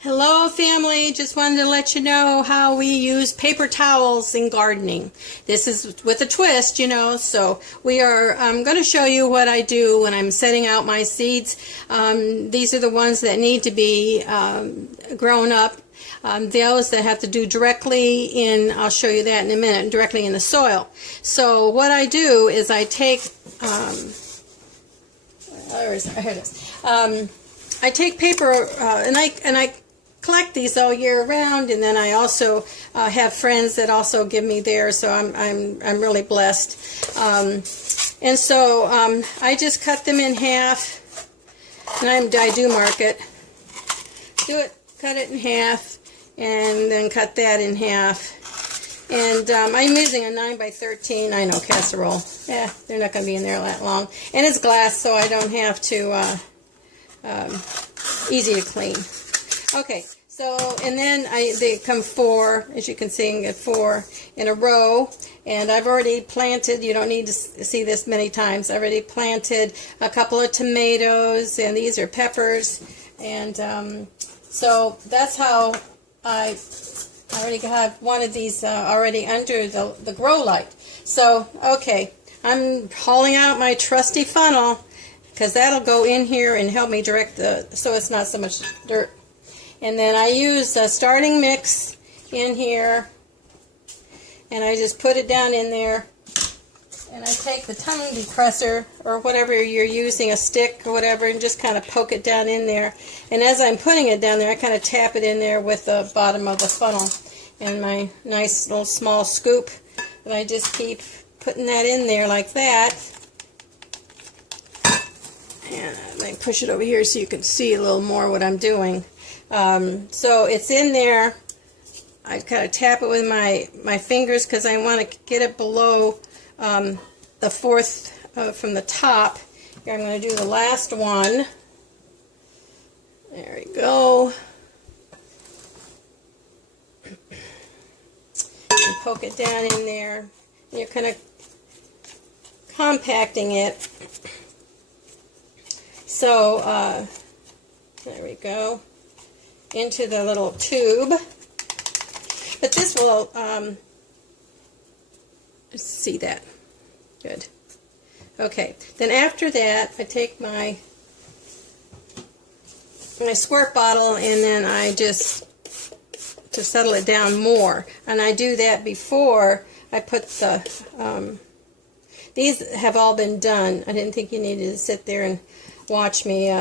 Hello family, just wanted to let you know how we use paper towels in gardening. This is with a twist, so we are going to show you what I do when I'm setting out my seeds. These are the ones that need to be grown up. Those that have to do directly in, I'll show you that in a minute, directly in the soil. So what I do is I take, here it is. I take paper and I collect these all year round, and then I also have friends that also give me theirs, so I'm really blessed. And so I just cut them in half, and I do mark it. Cut it in half, and then cut that in half. And I'm using a 9 by 13, I know, casserole. Yeah, they're not going to be in there that long. And it's glass, so I don't have to, easy to clean. Okay, so, and then they come 4, as you can see, get 4 in a row. And I've already planted, you don't need to see this many times, I've already planted a couple of tomatoes, and these are peppers. And so that's how I already have one of these already under the grow light. So, okay, I'm hauling out my trusty funnel, because that'll go in here and help me direct so it's not so much dirt. And then I use a starting mix in here, and I just put it down in there, and I take the tongue depressor or whatever you're using, a stick or whatever, and just kind of poke it down in there. And as I'm putting it down there, I kind of tap it in there with the bottom of the funnel and my nice little small scoop, and I just keep putting that in there like that. And I push it over here so you can see a little more what I'm doing. So it's in there. I kind of tap it with my fingers because I want to get it below the fourth from the top. Here I'm going to do the last one. There we go. And poke it down in there. And you're kind of compacting it. So, there we go, into the little tube. But this will, let's see that. Good. Okay, then after that, I take my squirt bottle, and then I just, to settle it down more, and I do that before I put the, these have all been done. I didn't think you needed to sit there and watch me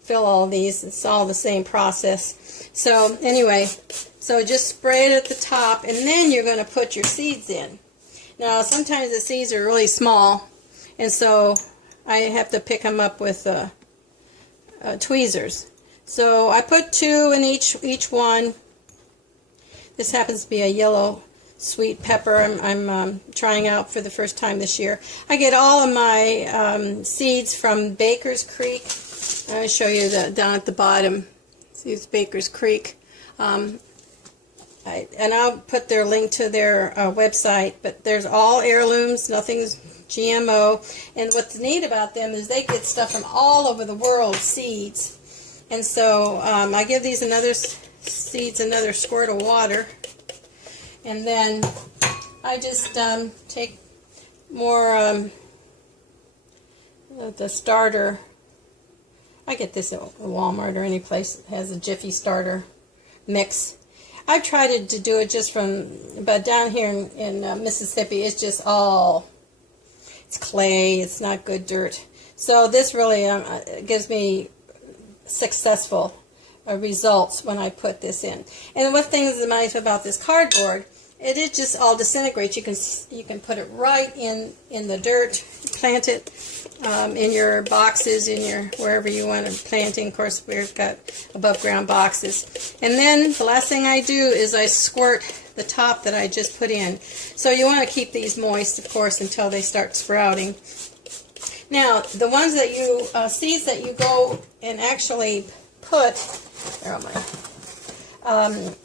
fill all these. It's all the same process. So anyway, so just spray it at the top, and then you're going to put your seeds in. Now sometimes the seeds are really small, and so I have to pick them up with tweezers. So I put 2 in each one. This happens to be a yellow sweet pepper I'm trying out for the first time this year. I get all of my seeds from Baker's Creek. I'll show you down at the bottom. See, it's Baker's Creek. And I'll put their link to their website, but there's all heirlooms, nothing's GMO. And what's neat about them is they get stuff from all over the world, seeds. And so I give these seeds another squirt of water. And then I just take more of the starter. I get this at Walmart or any place that has a Jiffy starter mix. I've tried to do it just but down here in Mississippi, it's just it's clay, it's not good dirt. So this really gives me successful results when I put this in. And what thing is nice about this cardboard, it just all disintegrates. You can put it right in the dirt, plant it in your boxes, in your wherever you want to planting. Of course, we've got above ground boxes. And then the last thing I do is I squirt the top that I just put in. So you want to keep these moist, of course, until they start sprouting. Now, the ones that you seeds that you go and actually put, where am I?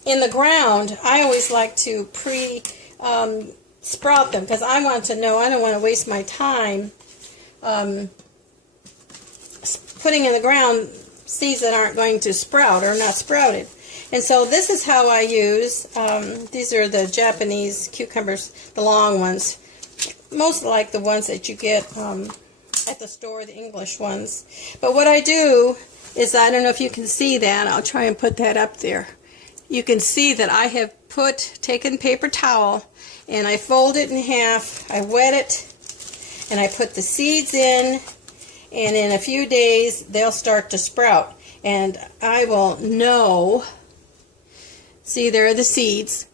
In the ground, I always like to sprout them, because I want to know, I don't want to waste my time putting in the ground seeds that aren't going to sprout or not sprouted. And so this is how I use, these are the Japanese cucumbers, the long ones, most like the ones that you get at the store, the English ones. But what I do is, I don't know if you can see that, I'll try and put that up there. You can see that I have taken paper towel and I fold it in half, I wet it, and I put the seeds in, and in a few days they'll start to sprout. And I will know, see, there are the seeds,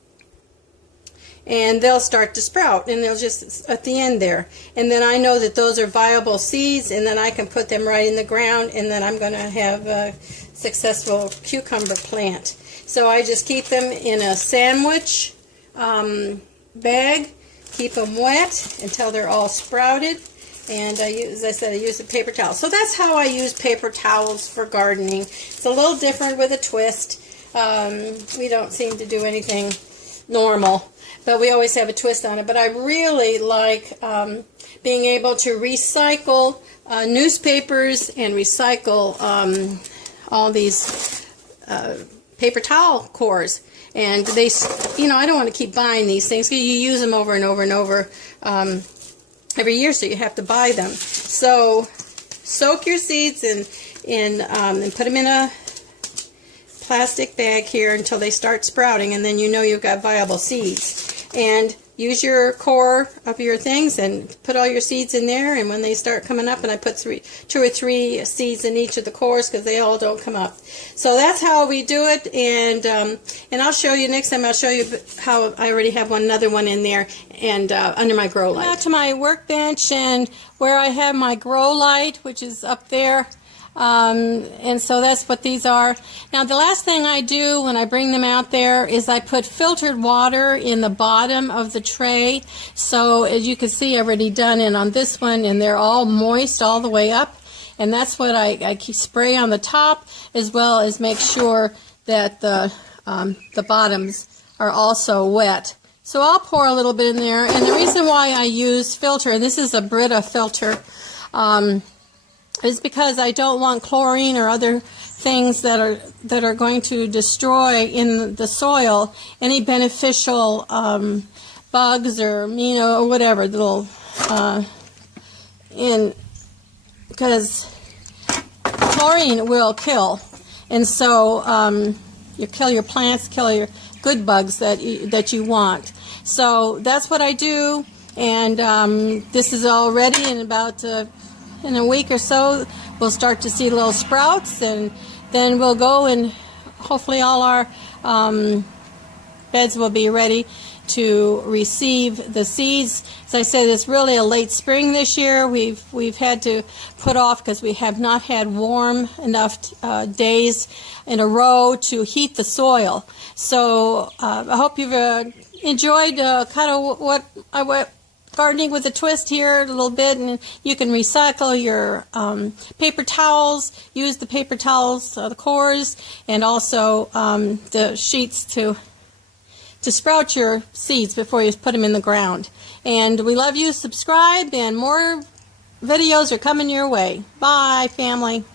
and they'll start to sprout, and they'll just at the end there, and then I know that those are viable seeds, and then I can put them right in the ground, and then I'm going to have a successful cucumber plant. So I just keep them in a sandwich bag, keep them wet until they're all sprouted, and as I said, I use a paper towel. So that's how I use paper towels for gardening. It's a little different with a twist. We don't seem to do anything normal, but we always have a twist on it. But I really like being able to recycle newspapers and recycle all these paper towel cores. And they, you know, I don't want to keep buying these things because you use them over and over and over every year, so you have to buy them. So soak your seeds and put them in a plastic bag here until they start sprouting, and then you know you've got viable seeds. And use your core of your things and put all your seeds in there, and when they start coming up, and I put 2 or 3 seeds in each of the cores because they all don't come up. So that's how we do it, and I'll show you next time. I'll show you how I already have another one in there and under my grow light. Now to my workbench, and where I have my grow light, which is up there. And so that's what these are. Now the last thing I do when I bring them out there is I put filtered water in the bottom of the tray. So as you can see, I've already done it on this one, and they're all moist all the way up. And that's what I keep spray on the top, as well as make sure that the bottoms are also wet. So I'll pour a little bit in there. And the reason why I use filter, and this is a Brita filter, is because I don't want chlorine or other things that are going to destroy in the soil any beneficial bugs or or whatever little because chlorine will kill, and so you kill your plants, kill your good bugs that you want. So that's what I do, and this is all ready in about in a week or so. We'll start to see little sprouts, and then we'll go and hopefully all our beds will be ready to receive the seeds. As I said, it's really a late spring this year. We've had to put off because we have not had warm enough days in a row to heat the soil. So I hope you've enjoyed kind of what I gardening with a twist here a little bit, and you can recycle your paper towels, use the paper towels, the cores, and also the sheets to sprout your seeds before you put them in the ground. And we love you. Subscribe, and more videos are coming your way. Bye, family.